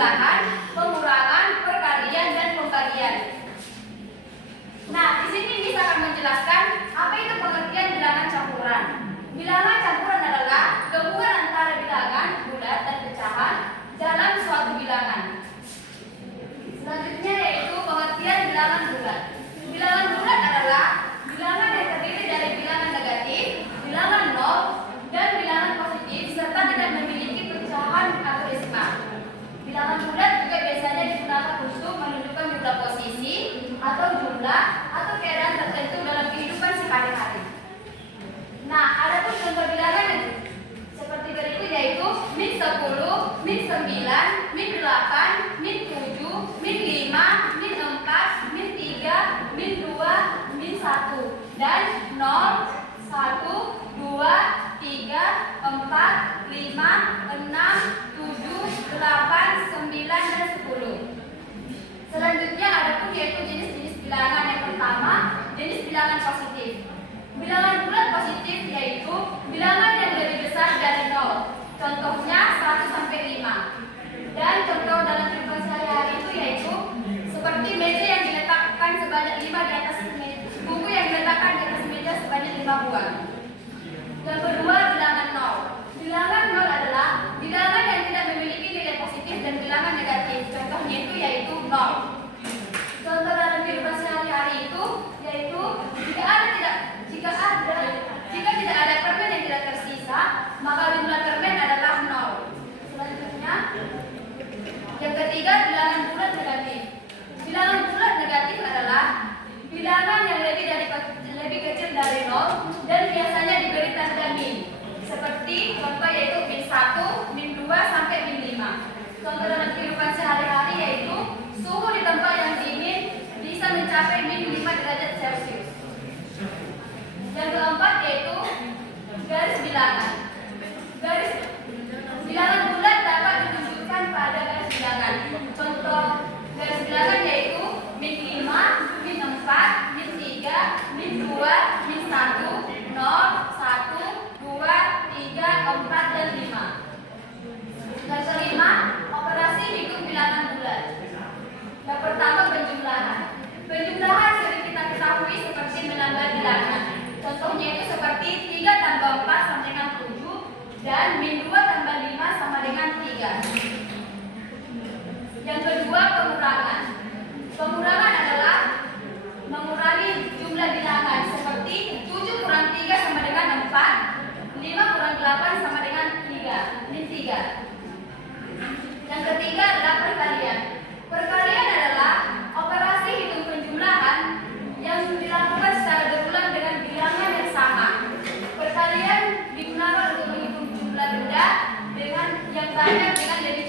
penjumlahan, pengurangan, perkalian, dan pembagian. Nah, di sini Miss akan menjelaskan apa itu pengertian bilangan campuran. Bilangan campuran adalah gabungan antara bilangan bulat dan pecahan dalam suatu bilangan. Selanjutnya yaitu pengertian bilangan bulat. Bilangan bulat adalah bilangan yang terdiri dari bilangan negatif, bilangan nol, dan bilangan positif serta tidak memiliki pecahan atau desimal. Bilangan bulat juga biasanya digunakan untuk menunjukkan jumlah posisi atau jumlah atau keadaan tertentu dalam kehidupan sehari-hari. Nah, ada pun contoh bilangan seperti berikut yaitu min 10, min 9, min 8, min 7, min 5, min 4, min 3, min 2, min 1 dan 0, 1, 2, 3, 4, 5, 6, 7, 8, 9, dan 10. Selanjutnya ada pun yaitu jenis-jenis bilangan. Yang pertama, jenis bilangan positif. Bilangan bulat positif yaitu bilangan yang lebih besar dari 0. Contohnya 1 sampai 5. Dan contoh dalam kehidupan sehari-hari itu yaitu seperti meja yang diletakkan sebanyak 5 di atas meja, buku yang diletakkan di atas meja sebanyak 5 buah. Yang kedua, bilangan 0. Bilangan 0 adalah bilangan yang tidak memiliki nilai positif dan bilangan negatif. Contohnya itu yaitu 0. Contoh dalam kehidupan sehari-hari itu yaitu jika tidak ada permen yang tidak tersisa, maka jumlah permen adalah 0. Selanjutnya, yang ketiga, bilangan bulat negatif. Bilangan bulat negatif adalah bilangan yang lebih kecil dari 0 dan biasanya diberi tanda min. Seperti contoh yaitu min 1, min 2 sampai min 5. Contoh dalam kehidupan sehari-hari yaitu suhu di tempat yang dingin bisa mencapai min 5 derajat Celcius. Yang keempat yaitu garis bilangan. Garis bilangan bulat dapat ditunjukkan pada garis bilangan. Contoh garis bilangan yaitu min 5, min 4, min 3, min 2, min 1, 0, 1, 2, 3, 4, dan 5. Yang kelima, operasi hitung bilangan bulat. Yang pertama, penjumlahan. Penjumlahan sering kita ketahui seperti menambah bilangan. Contohnya itu seperti 3 tambah 4 sama dengan 7 dan min 2 tambah 5 sama dengan 3. Yang kedua, pengurangan. Pengurangan adalah mengurangi jumlah bilangan seperti 7 kurang 3 sama dengan 4, 5 kurang 8 sama dengan 3, min 3. Yang ketiga adalah perkalian. Perkalian adalah operasi hitung penjumlahan yang dilakukan secara berulang dengan bilangan yang sama. Perkalian digunakan untuk menghitung jumlah benda dengan yang banyak dengan lebih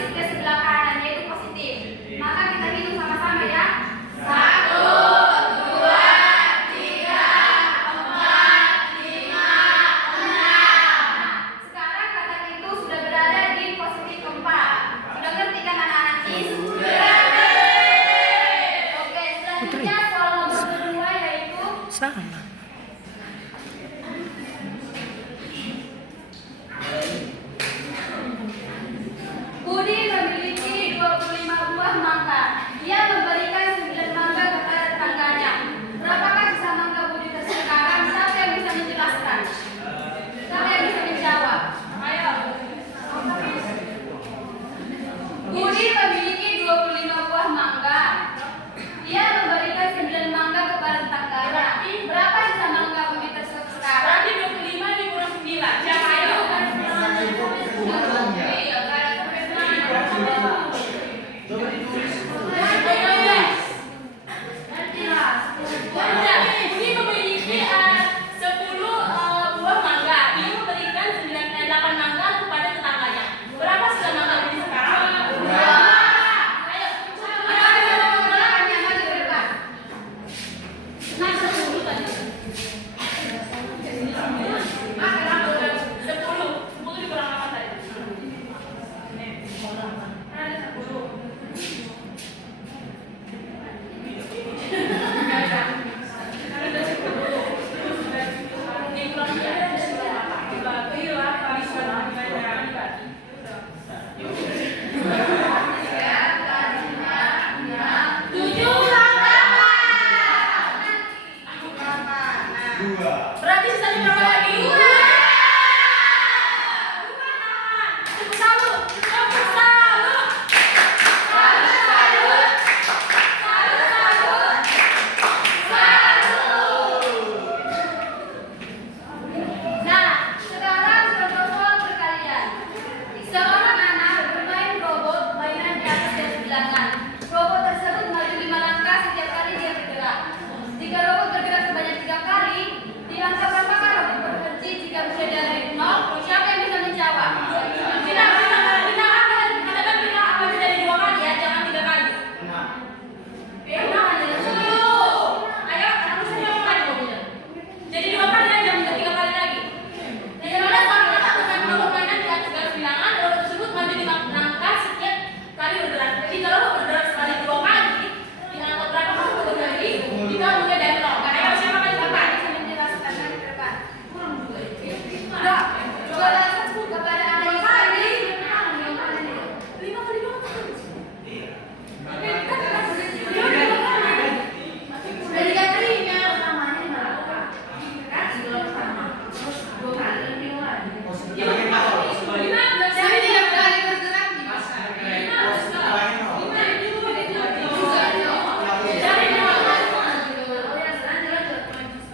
garis ke sebelah kanan yaitu positif. Maka kita hitung sama-sama ya. 1, 2, 3, 4, 5, 6. Sekarang katak itu sudah berada di positif keempat. Sudah ngerti kan anak-anak is? Oke, selanjutnya soal nomor kedua yaitu Salah. Budi memiliki 25 buah mangga. Dia memberikan 9 mangga kepada tetangganya. Berapakah sisa mangga Budi sekarang? Siapa yang bisa menjelaskan? Siapa yang bisa menjawab? Ayo. Budi memiliki 25 buah mangga. Dia memberikan 9 mangga kepada tetangganya. Berapa sisa mangga Budi sekarang? Berarti 25 dikurang 9. Siapa ayo? Budi memiliki 10 buah mangga. Dia memberikan 8 mangga kepada tetangganya. Berapa sisa mangga Budi sekarang? Ayo. Nah, 10 tadi. 10 dikurang apa tadi? Ada 10. Berarti sisanya berapa lagi? Tepuk salut. Tepuk salut. Nah, sekarang soal berkalian. Seorang anak bermain robot mainan di atas garis bilangan. Robot tersebut maju 5 langkah setiap kali dia bergerak. Jika robot bergerak sebanyak 3 kali, di langkah berapakah robot berhenti jika usia dari 0? Siapa yang bisa menjawab? Kita kan bilang akan dari 2 kali ya, jangan 3 kali. Ayo, kamu bisa jawab kan mobilnya. Jadi 2 kali aja, bukan 3 kali lagi. Jadi mana seorang anak bermain robot mainan di atas garis bilangan, robot tersebut maju 5 langkah setiap kali bergerak. Jika robot bergerak sekali 2 kali, di langkah berapa kamu berhenti? Jika mulai dari 0. Ayo, siapa kan bapak? Bisa menjelaskan dari depan. Enggak, jelasan kepada anak ini. 5 kali doang. Udah digantinya. Tapi dia berkali bergerak gimana?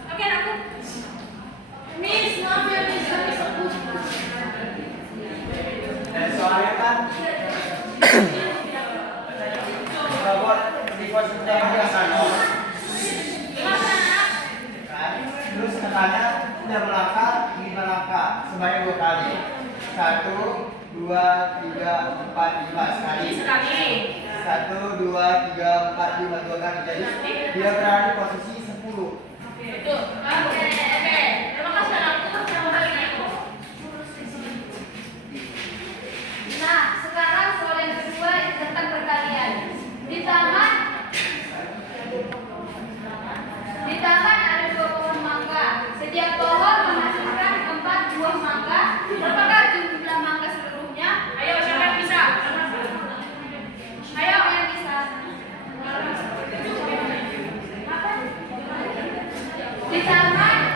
Oke, aku. Miss, maaf ya, Miss. Dan soalnya kan robot di posisi yang sana kan, terus katanya udah melangkah 5 langkah sebanyak 2 kali. 1, 2, 3, 4, 5 sekali. 1, 2, 3, 4, 5 2 kali. Jadi dia berada di posisi 10. Betul. Oke. Terima kasih anakku. Yang balik aku. Nah, sekarang soal yang kedua tentang perkalian. Di taman ada 2 pohon mangga. Setiap pohon menghasilkan 4 buah mangga. Berapakah jumlah mangga seluruhnya? Ayo, siapa yang bisa? Ayo yang bisa. Di taman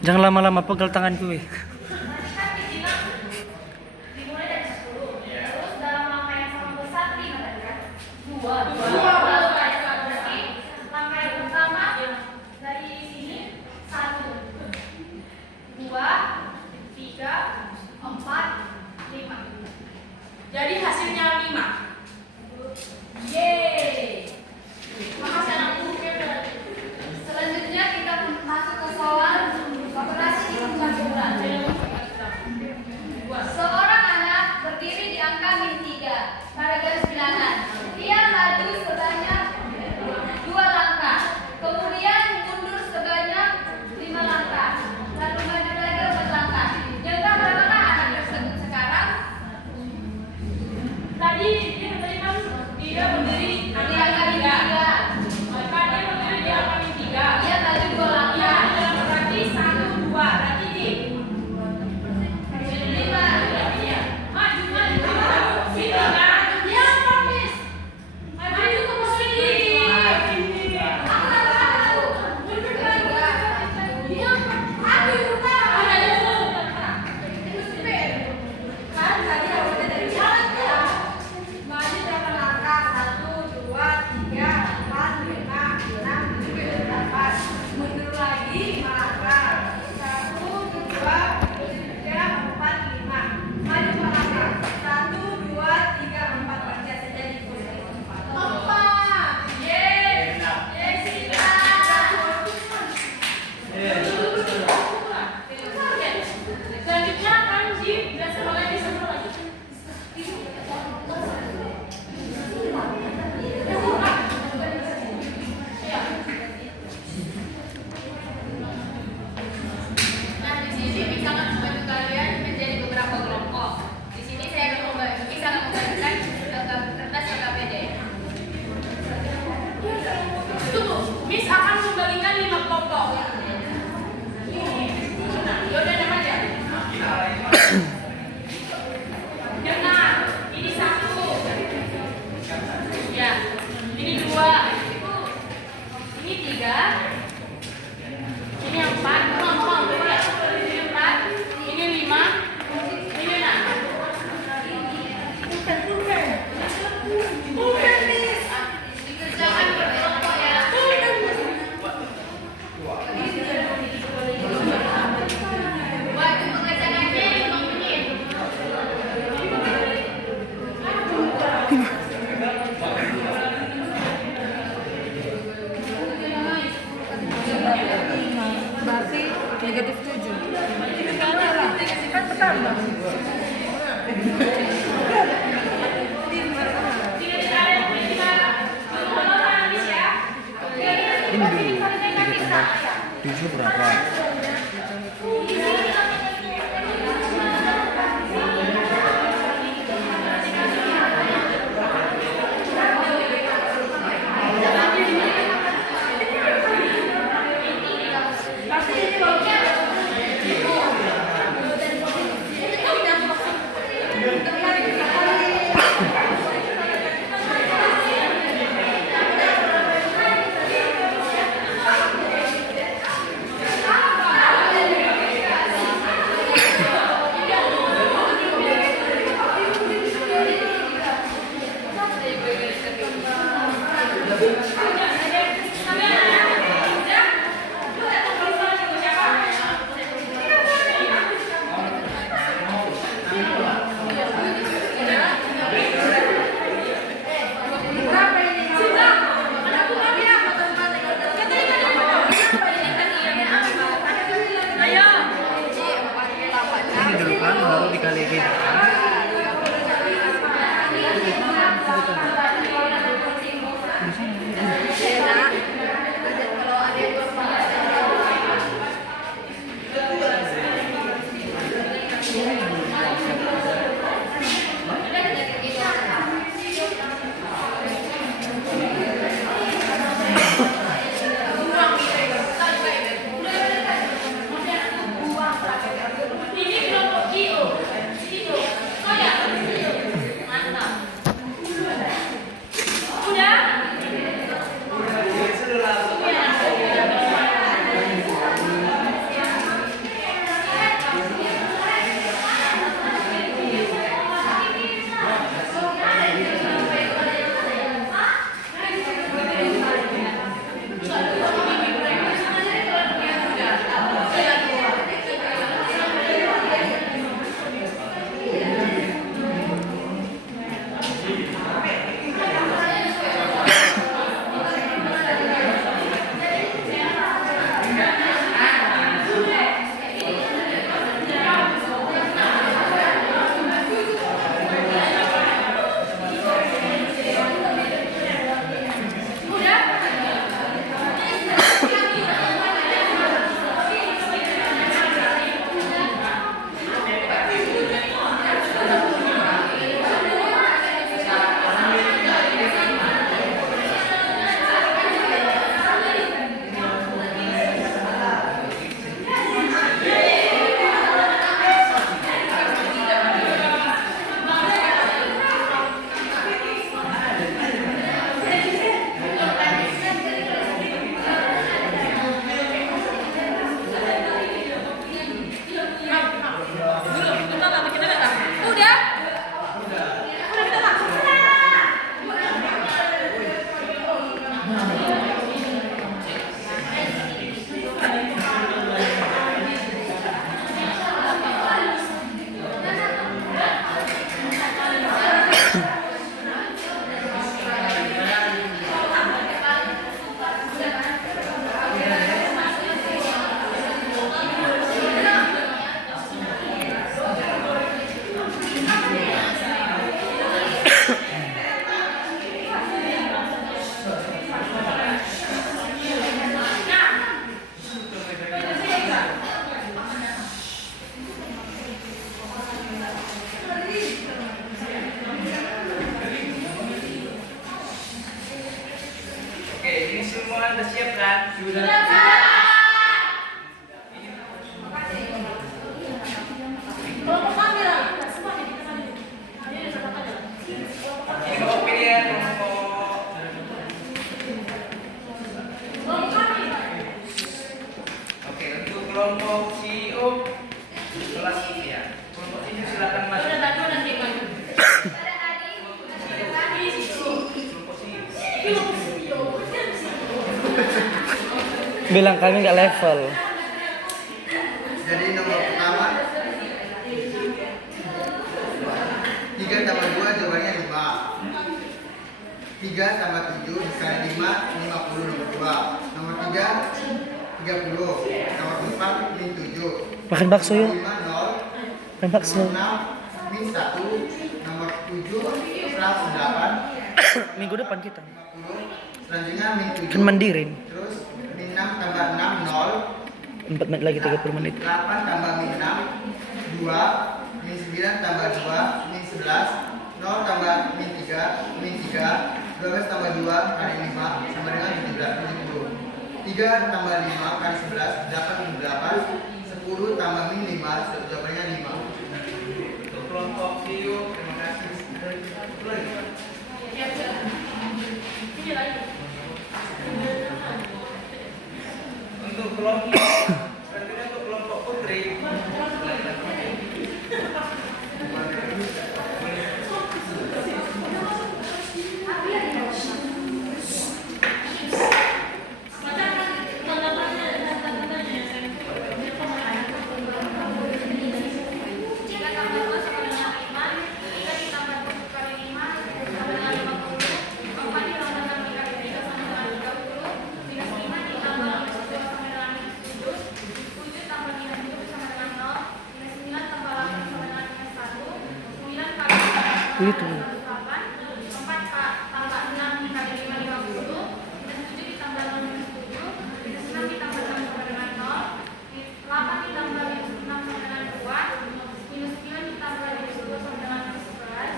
Jangan lama-lama pegal tanganku. Nanti kan dibilang dimulai dari 10. Terus dalam langkah yang sama besar 5 tadi kan? 2. Lalu berarti langkah yang pertama dari sini 1, 2, 3, 4, 5. Jadi hasilnya 5. Yeay. Makasih anakku. Selanjutnya kita masuk ke soal operasi hitung campuran. Seorang anak berdiri di angka -3 pada garis bilangan. Ia maju sebanyak 2 langkah, kemudian mundur sebanyak 5 langkah, lalu maju lagi 4 langkah. Jangka berapakah anak tersebut sekarang? Tadi dia berdiri Di angka -3. Maka dia berdiri di angka 3. Ia maju 2 Ya, langkah. berarti 1, 2. Berarti di 5. maju. Sini kan? Ya, Miss. Maju ke posisi. Selanjutnya akan dijelaskan oleh Desember lagi. Nah, di sini bisa akan membantu kalian menjadi beberapa kelompok. Di sini saya akan membagikan kertas KKPD. Tunggu, Miss akan membagikan 5 kelompok. Yaudah, nama aja. Nah, ini 1. Ya, ini 2. Ini 3. Ini 4. Ini 4. Ini 5. Ini 6. Dikerjakan berkelompok ya. Waktu pengerjaannya 5 menit. Berarti negatif 7. Kan bertambah. Ini dulu 3 tambah 7 berapa? sekarang udah siap kan? Sudah, Pak. Kelompok kami lah. Semuanya kita kami. Ini ada satu aja. Ini kelompok pilih ya, kelompok. Kelompok kami. Oke, untuk kelompok CEO kelas ini ya. Kelompok CEO silakan masuk. Udah bantu nanti maju. Pada adik, Ini situ. Kelompok CEO. Bilang kami nggak level. Jadi nomor pertama 3 tambah 2 jawabannya 5. 3 tambah 7 dikali 5 50 nomor 2. Nomor 3 30. Nomor 4 min 7. Makan bakso yuk. 5 0. Makan bakso. Nomor 6 min 1. Nomor 7 plus 8 Minggu depan kita. 50. Selanjutnya min 7. Kan mandirin. Terus min 6 tambah 6 0. 4 menit lagi 30 menit. 8 tambah min 6 2, min 9 tambah 2 min 11, 0 tambah min 3 min 3, 12 tambah 2 kali 5 sama dengan 70. 3 tambah 5 kali 11 8 8, 10 tambah min 5 jawabannya 5. Untuk kelompok CEO terima kasih. Ini lagi. Untuk kelompok selanjutnya untuk kelompok putri. jika tambah 2 sama dengan 5, 3 ditambah 7 kali 5 sama dengan 50, 4 ditambah 6 dikali 3 sama dengan 30, minus 5 ditambah minus 2 sama dengan minus 7, 7 tambah minus 7 sama dengan 0, minus 9 tambah 8 sama dengan minus 1, 9 kali 5 sama Itu. dengan 8, 4 tambah 6 dikali 5 50, minus 7 ditambah 0 minus 7, minus 6 ditambah 6 sama dengan 0, 8 ditambah minus 6 sama dengan 2, minus 9 ditambah minus 2 sama dengan minus 11,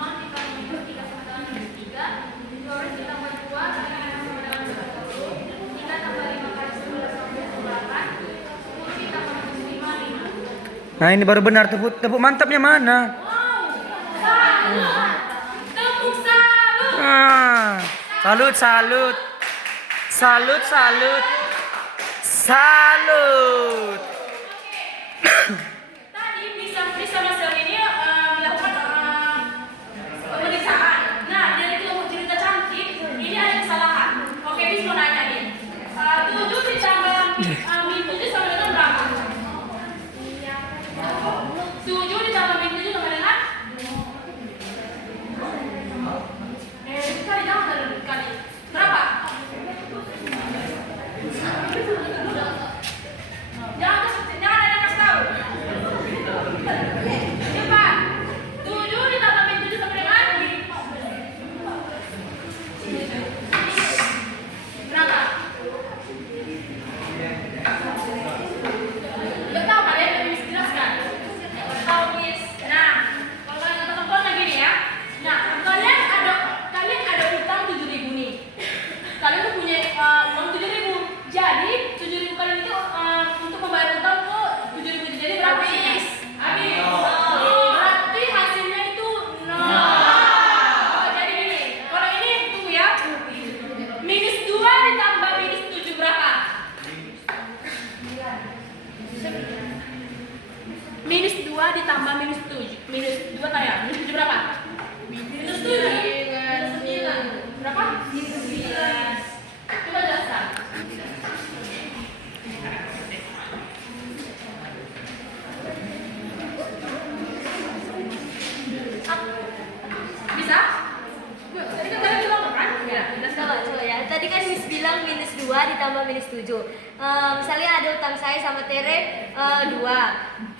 0 ditambah minus 3 sama dengan minus 3, 12 ditambah 2 kali 5 sama dengan 20, 3 tambah 5 kali 11 sama dengan 8, 10 ditambah minus 5, 5. Nah ini baru benar, tepuk mantapnya mana? Tepuk salut. Salut, salut, salut, salut, salut. Tadi bisa Mas Del ini melakukan pemeriksaan. Nah, dari kelompok cerita cantik ini ada kesalahan. Oke, Bis mau nanya nih. 7 ditambah min 7 sama dengan berapa? 7 ditambah min 7 sama dengan kali jangan kali. Berapa? Jangan ada yang kasih tahu. Cepat. 7 ditambah min 7 sama dengan berapa? Gak tahu kalian lebih bisa jelaskan. Tahu Miss. Nah, kalau kalian ketemu lagi nih ya. Nah, kalian ada utang 7.000 nih. Kalian tuh punya uang 7.000. Jadi 7.000 kalian itu untuk membayar utang tuh 7.000 itu jadi berapa? Habis. Berarti hasilnya itu 0. Oh, jadi gini. Kalau ini tunggu ya. Minus 2 ditambah minus 7 berapa? Minus 2 ditambah minus 7. Minus 2 kayak minus 7 berapa? Minus 7. Minus 9. Berapa? Minus 9. Coba jelaskan. Bisa? Tadi kan kalian bilang kan? Ya, Coba ya. Tadi kan Miss bilang minus 2 ditambah minus 7. Misalnya ada utang saya sama Tere 2.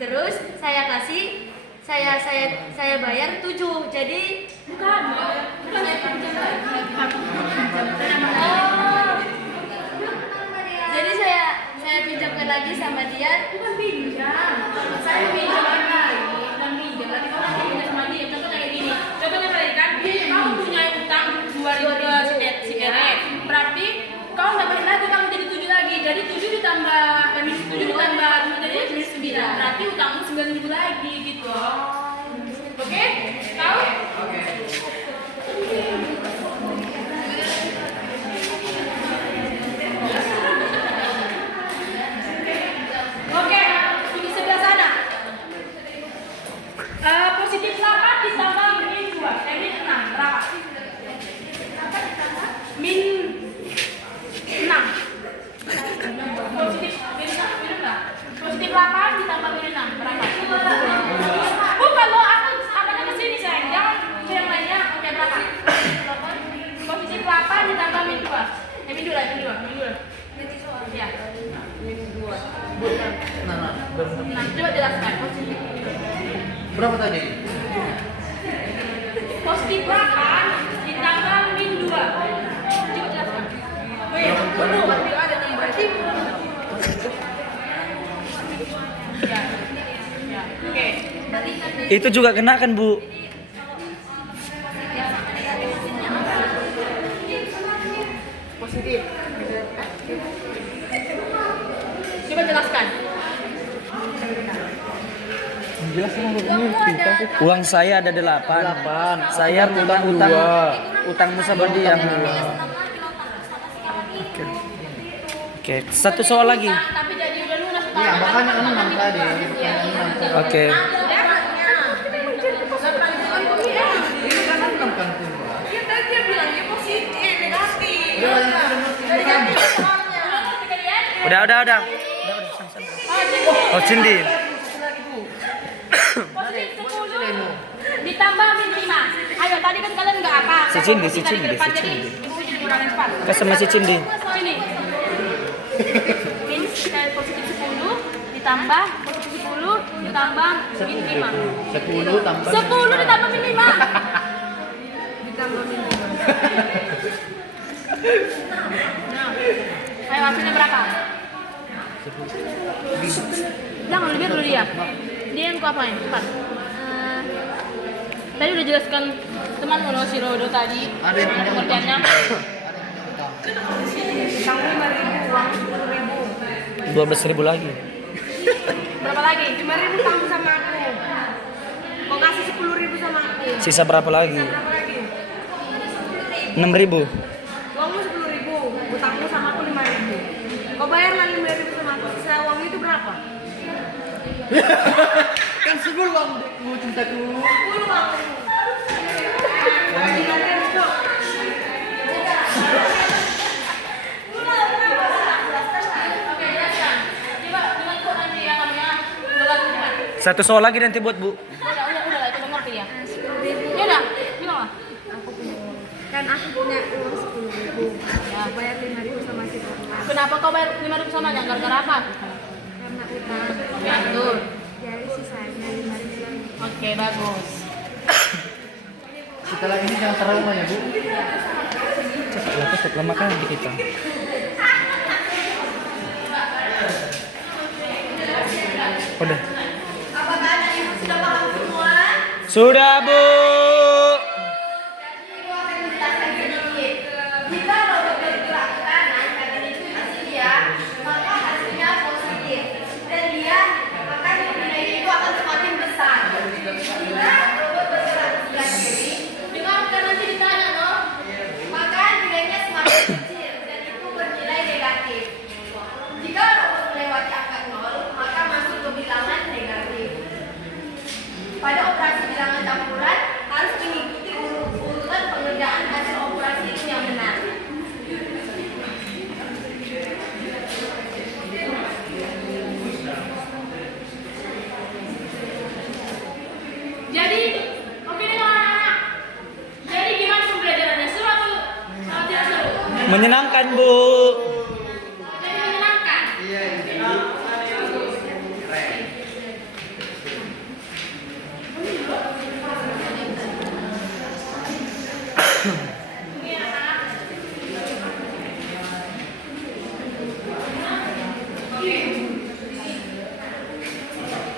Terus saya kasih saya bayar 7. Jadi bukan saya pinjam lagi. jadi saya pinjamkan lagi sama dia. Bukan pinjam. Saya pinjam lagi. Bukan pinjam. Nanti kamu nanti pinjam sama dia. Contoh kayak gini. Contohnya tadi kan, kamu punya utang 2.000 ke si Tere. Berarti kau dapat 9.000 lagi gitu loh. Oke? Tahu? Oke, di sebelah sana. Positif 8 ditambah min 2. Min 6 berapa? Min 6. Positif min 6. Positif 8 ditambah min 6 berapa? Bukan lo, aku apanya ke sini sayang. Jangan ke yang lainnya. Oke, berapa? Positif 8 ditambah min 2. Min 2 lah, min 2. Ya. Min 2. Nah, coba jelaskan positif. Berapa tadi? Positif 8 ditambah min 2. Coba jelaskan. Wih, dulu berarti ada yang berarti. Ya. Ya. Oke. Itu juga kena kan, Bu? Positif. Coba jelaskan. Uang saya ada 8. Saya utang 2. Utangmu sama dia 2. Oke, satu soal lagi. Tapi jadi udah lunas. Iya, makanya 6 tadi. Oke. Dia bilangnya positif, negatif. Udah. Oh, Cindy. Positif 10 ditambah min 5. Ayo, tadi kan kalian nggak apa. Si Cindy. Jadi ibu jadi bukan cepat. Kas sama si Cindy. Sini. Min positif 10 ditambah positif 10 ditambah min 5. 10 tambah 10 ditambah min 5. Ditambah min 2. Nah, ayo hasilnya berapa? Jangan lebih dulu dia. Dia yang ku apain? Cepat. Tadi udah jelaskan teman si Rodo tadi. Ada yang punya utang. pengertiannya. Kamu 5.000, uang 10.000. 12.000 lagi. Berapa lagi? 5.000 kamu sama aku. Kau kasih 10.000 sama aku. Sisa berapa lagi? Berapa lagi? 6.000. Uangmu 10.000, utangmu sama aku 5.000. Kau bayarlah 5.000 sama aku. Sisa uang itu berapa? Kan 10 bang, mau cintaku. 10 uang. Oke, jelaskan. Coba dengan kok nanti yang namanya melakukan. Satu soal lagi nanti buat Bu. Udah lah, itu ngerti ya. Ya udah, bilang lah. Kan aku punya uang 10.000. Ya, bayar 5.000 sama si Papa. Kenapa kau bayar 5.000 samanya? Gara-gara apa? Karena utang. Ya, betul. Jadi sisanya 5.000 lagi. Oke, bagus. Setelah ini jangan trauma ya Bu. Lepas makan nanti kita. Udah. Apakah anak ibu sudah paham semua? Sudah, Bu. Jadi ibu akan menjelaskan sedikit. Jika robot bergerak ke kanan karena itu masih dia, maka hasilnya positif dan dia akan nilai itu akan semakin besar. Jika robot bergerak ke sebelah kiri, dengarkan nanti ditanya loh, maka nilainya semakin kecil dan itu bernilai negatif. Jika robot melewati angka 0, maka masuk ke bilangan negatif. Pada operasi bilangan campuran harus mengikuti urutan pengerjaan hasil operasi itu yang benar. Jadi, oke nih anak-anak. Jadi gimana pembelajarannya? Seru atau tidak seru? Menyenangkan, Bu. Jadi menyenangkan.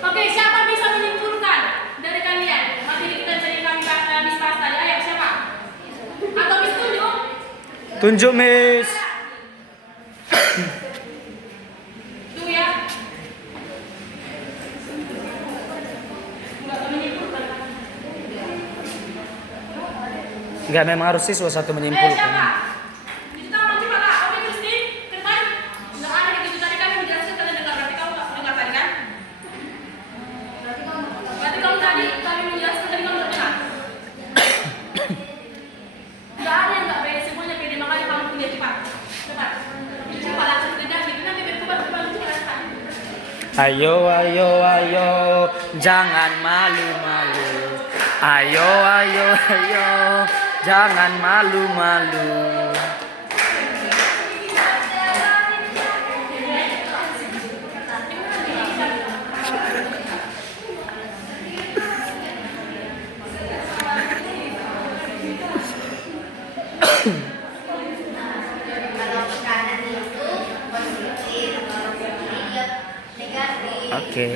Oke, siapa bisa menyimpulkan dari kalian materi kita dari kami Miss Pas tadi? Ayo, siapa? Atau Miss tunjuk? Tunjuk, Miss. Tuh ya. Enggak, memang harus siswa satu siapa? menyimpulkan. Itu tangan coba kak. Oke Christine, ke depan. Nggak ada gitu tadi kami menjelaskan kalian dengar. Berarti kamu nggak dengar tadi kan? Berarti kamu tadi menjelaskan tadi kamu nggak dengar. Nggak ada yang nggak pede, semuanya pede, makanya kamu punya cepat. Cepat langsung tidak gitu nanti berkobar cepat. Ayo, ayo, ayo, jangan malu-malu. Ayo, ayo, ayo, jangan malu-malu. Kalau ke kanan itu positif, kalau ke kiri dia negatif. Oke.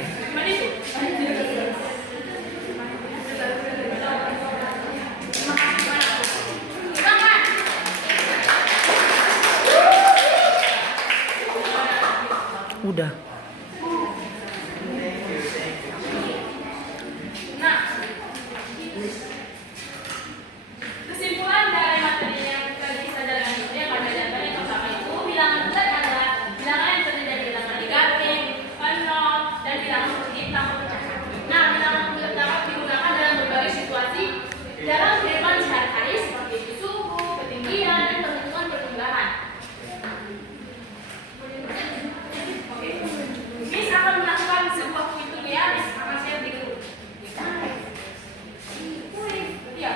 Udah. Nah, kesimpulan dari materi yang tadi kita jalankan itu yang pada dasarnya yang pertama itu bilangan bulat adalah bilangan yang terdiri dari bilangan negatif, nol, dan bilangan positif tanpa pecahan. Nah, bilangan bulat dapat digunakan dalam berbagai situasi dalam kehidupan sehari-hari seperti itu suhu, ketinggian, dan perhitungan pertumbuhan. Miss akan melakukan sebuah kuis dulu ya, Miss akan share di grup. Iya.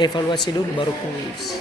Evaluasi dulu baru kuis.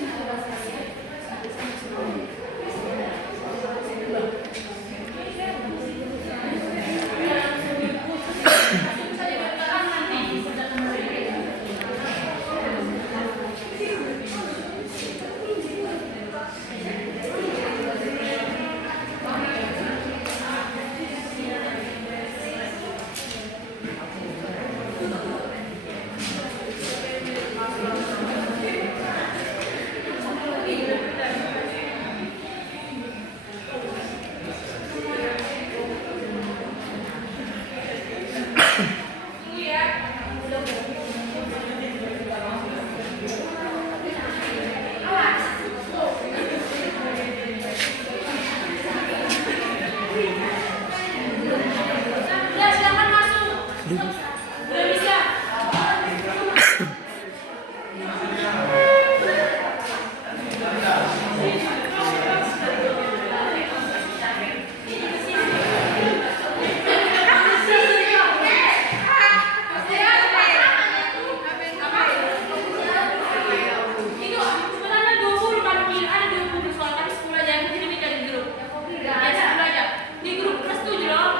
Ya, silakan masuk. Udah bisa. Itu sebenarnya 20 kan ada 20 soal tapi 10 aja yang penting ini dari grup. Ya 10 aja. Di grup kelas 7 loh.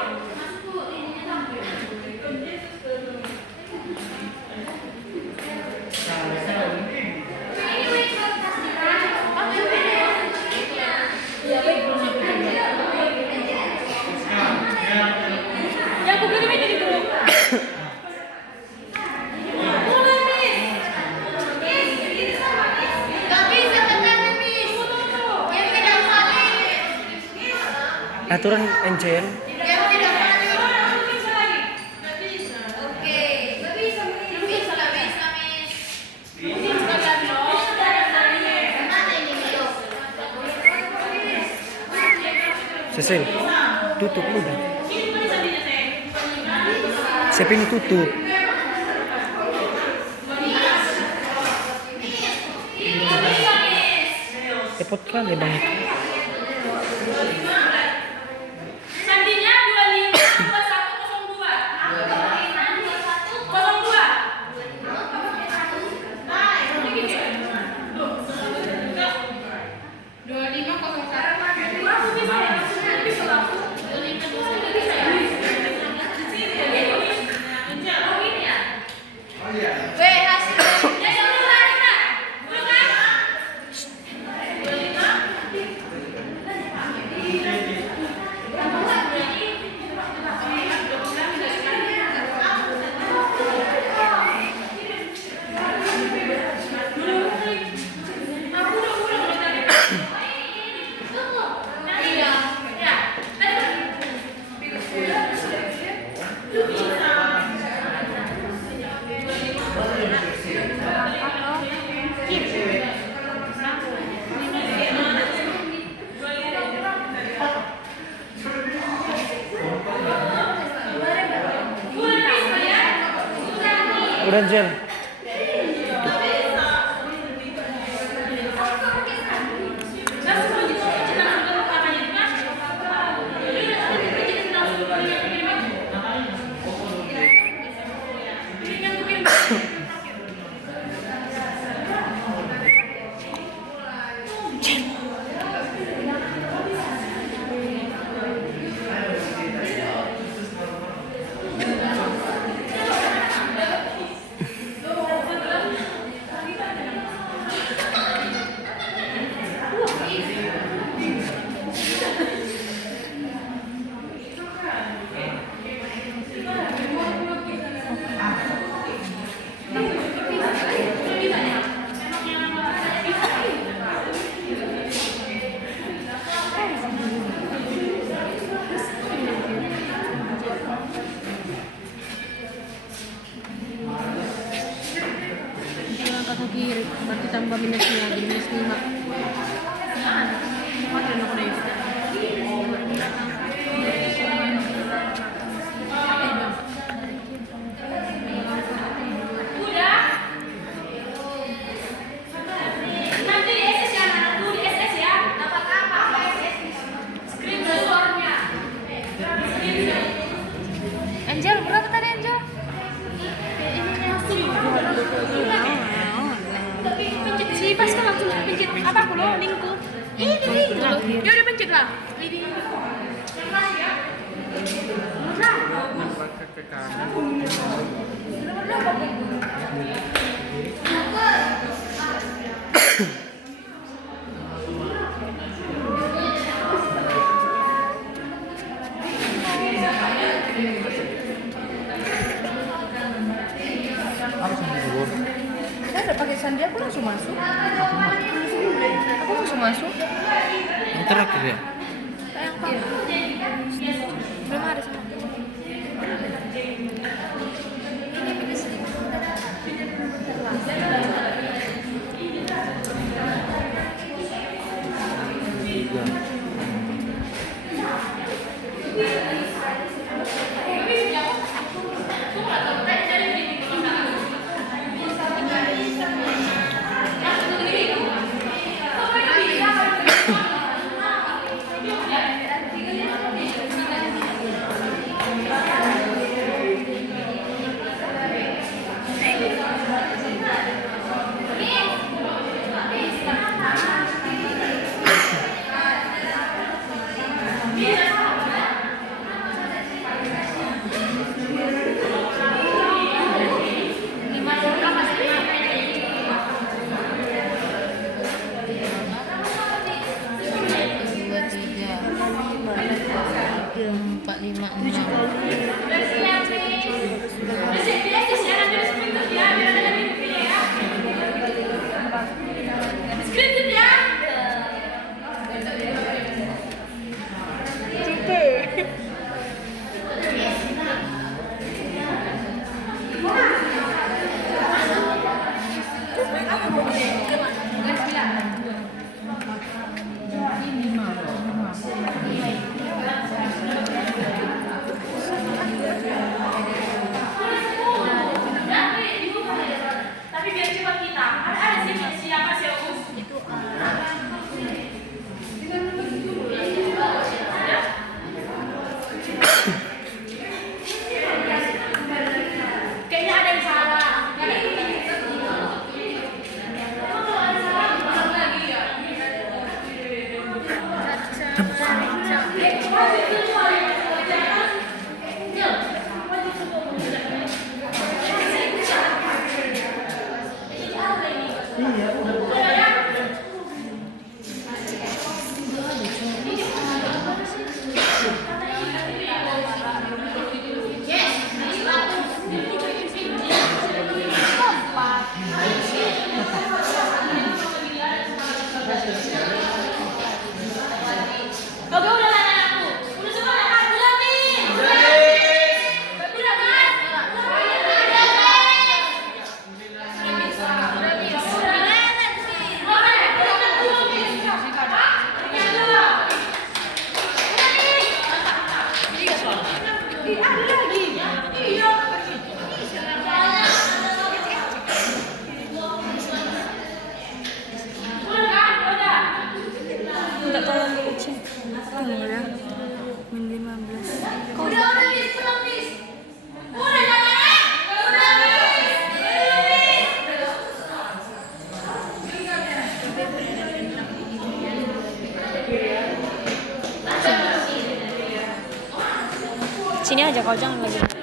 Ya aku kirim aja di grup. Aturan NCN. Cecil, tutup udah. Siapa ini tutup? Repot kali bang itu. Sandinya 25 21 02. 25. Udah Jel. Angkat ke kiri, berarti tambah minusnya jadi minus 5. Makin aku dari situ. Udah. Nanti di SS ya, anak tuh di SS ya. Dapat apa? Screenshotnya. Angel, berapa tadi Angel? Pencet sih, pas kan langsung pencet apa aku loh, linkku. Ini loh, dia udah pencet lah. Saya udah pakai sandi, aku langsung masuk. Aku langsung masuk. Yang terakhir ya. Kayak apa? Belum ada sama. Tunggu ya. Min 15. Udah, Miss, pulang, Miss. Udah, jangan. Udah, Miss. Sini aja kau jangan lagi.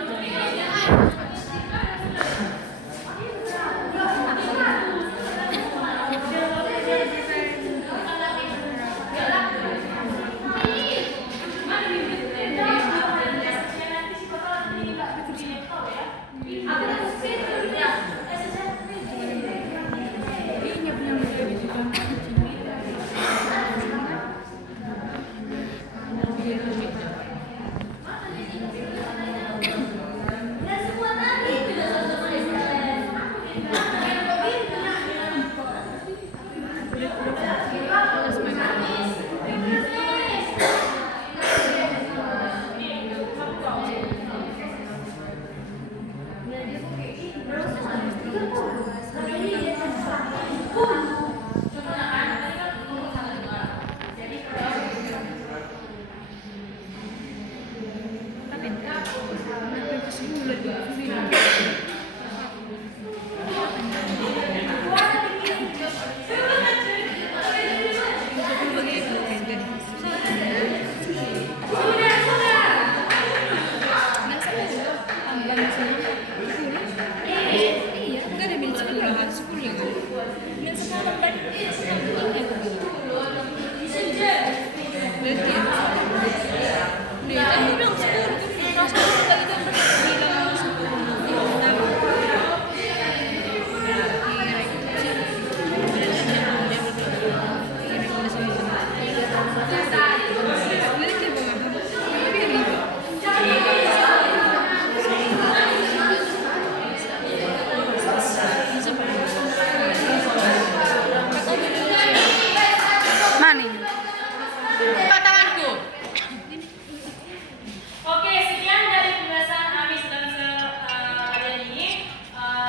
Oke, sekian dari penjelasan Amis dan adik ini.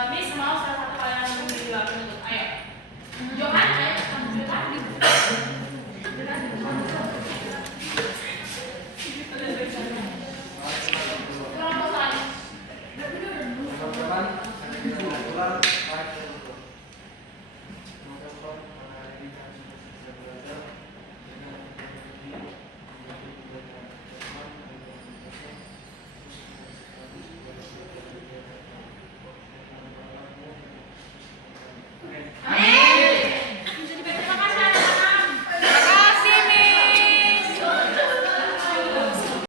Miss mau salah satu kalian menjadi wakil untuk ayo. Johan, Teman-teman,